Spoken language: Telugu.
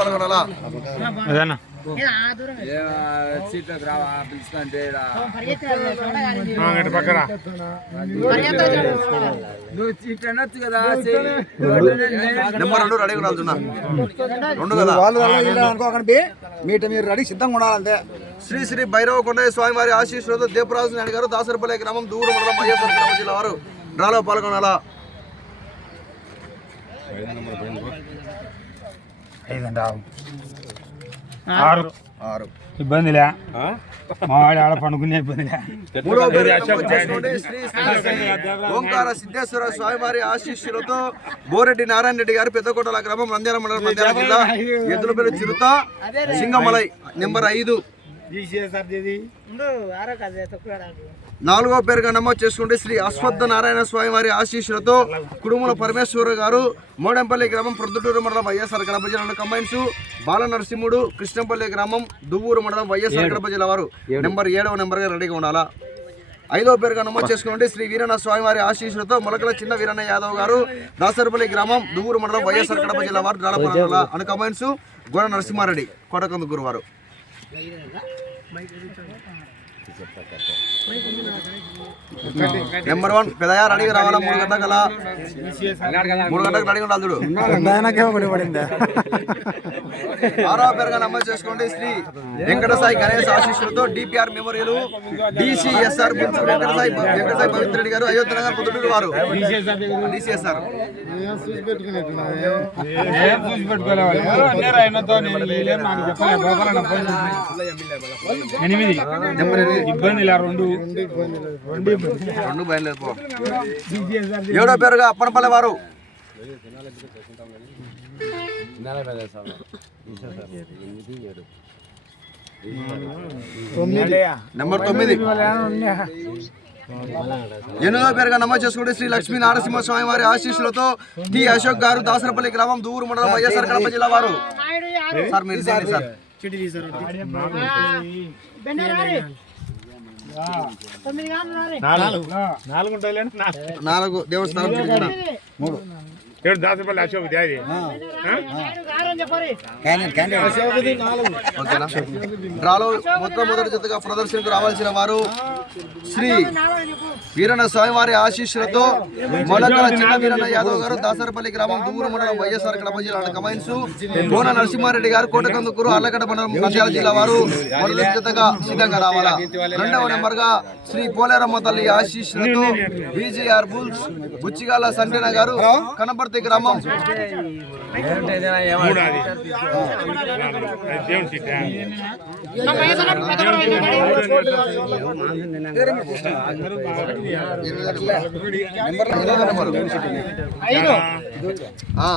పాల్గొనాలా అదేనా? సీట్లకు రావా పిలుస్తుంటే ఇటు పక్కన నువ్వు సీట్ అనొచ్చు కదా? నెంబర్ రెండు రెడీగా ఉండాల్సిన రెండు కదా వాళ్ళు అనుకోకండి మీట మీరు రెడీ సిద్ధంగా ఉండాలంతే. శ్రీ శ్రీ భైరవ కొండయ్య స్వామి వారి ఆశీస్సులతో దేవరాజు నాయుడు గారు దాసరపల్లి గ్రామం దూరం మండలం వైఎస్ఆర్ కడప జిల్లా వారు. డ్రాలో పాల్గొనాలా? ఆరు. ఆరు. ఇబ్బందిలే. మా వాడి ఆడ పండుకునే ఇబ్బందిలే. ఓంకార సిద్ధేశ్వర స్వామి వారి ఆశీస్సులతో బోరెడ్డి నారాయణ రెడ్డి గారు పెద్దకోటల గ్రామం నంద్యాల మండలం నంద్యాల జిల్లా. ఎద్దుల పేరు చిరుత. సింగమలై నెంబర్ ఐదు. నాలుగో పేరుగా నమోదు చేసుకుంటే శ్రీ అశ్వత్థ నారాయణ స్వామి వారి ఆశీస్సులతో కుడుముల పరమేశ్వర గారు మోడంపల్లి గ్రామం ప్రొద్దుటూరు మండలం వైఎస్ఆర్ కడప జిల్లా కంబైన్స్ బాల నరసింహుడు కృష్ణంపల్లి గ్రామం దువ్వూరు మండలం వైఎస్ఆర్ కడప జిల్లా వారు. నెంబర్ ఏడవ నెంబర్గా రెడీగా ఉండాలా? ఐదో పేరుగా నమోదు చేసుకుంటే శ్రీ వీరన్న స్వామి వారి ఆశీస్సులతో మొలకల చిన్న వీరన్న యాదవ్ గారు దాసరపల్లి గ్రామం దువ్వూరు మండలం వైఎస్ఆర్ కడప జిల్లా వారు దాడపల్లి అను కంబైన్స్ గోడ నరసింహారెడ్డి 没得了，没得了。నెంబర్ వన్ పెదయా రెడీగా రావాలా? మూడు గంటల కల మూడు గంటలకు రెడీగా ఉండాలి చూడు. ఆయనకే ఒకటి పడింది ఆరో పేరుగా నమోదు చేసుకోండి. శ్రీ వెంకటసాయి గణేష్ ఆశీస్సులతో DPR memorial DCSR Venkatasai Venkatasai Pavitra Reddy గారు అయోధ్య నగర్ పొద్దుటూరు వారు. డిసిఎస్ఆర్. ఎనిమిది నెంబర్ ఎనిమిది. ఇబ్బందిలే రెండు రెండు ఏడో పేరుగా అప్పనపల్లి వారు. నెంబర్ తొమ్మిది. ఎనిమిదో పేరుగా నమోదు చేసుకుంటే శ్రీ లక్ష్మీ నారసింహ స్వామి వారి ఆశీస్సులతో టి అశోక్ గారు దాసరపల్లి గ్రామం దూరు మండలం వైఎస్ఆర్ కడప జిల్లా వారు. సార్ మీరు సార్ నాలుగు ఉంటాయి నాలుగు దేవస్థానం చిరుకున. ఏడు దాసపల్లి అశోక్ ఓకేనా? డ్రాలో మొట్టమొదటి జతగా ప్రదర్శనకు రావాల్సిన వారు శ్రీ వీరన్న స్వామివారి ఆశీస్సులతో మొలకల చిన్న వీరన్న యాదవ్ గారు దాసరపల్లి గ్రామం దూరు మండలం వైఎస్ఆర్ కడప జిల్లా కమైన్స్ కోన నరసింహారెడ్డి గారు కోటకందుకూరు అల్లగడ్డ మండలం నంద్యాల జిల్లా వారు మొదటి సిద్ధంగా రావాలా? రెండవ నెంబర్గా శ్రీ పోలేరమ్మ తల్లి ఆశీస్సులతో బీజీఆర్ బుల్స్ బుచ్చిగాల సంజన గారు కనపర్తి గ్రామం. మూడు అది అది దేవుని సీటా? నెంబర్ ఆ.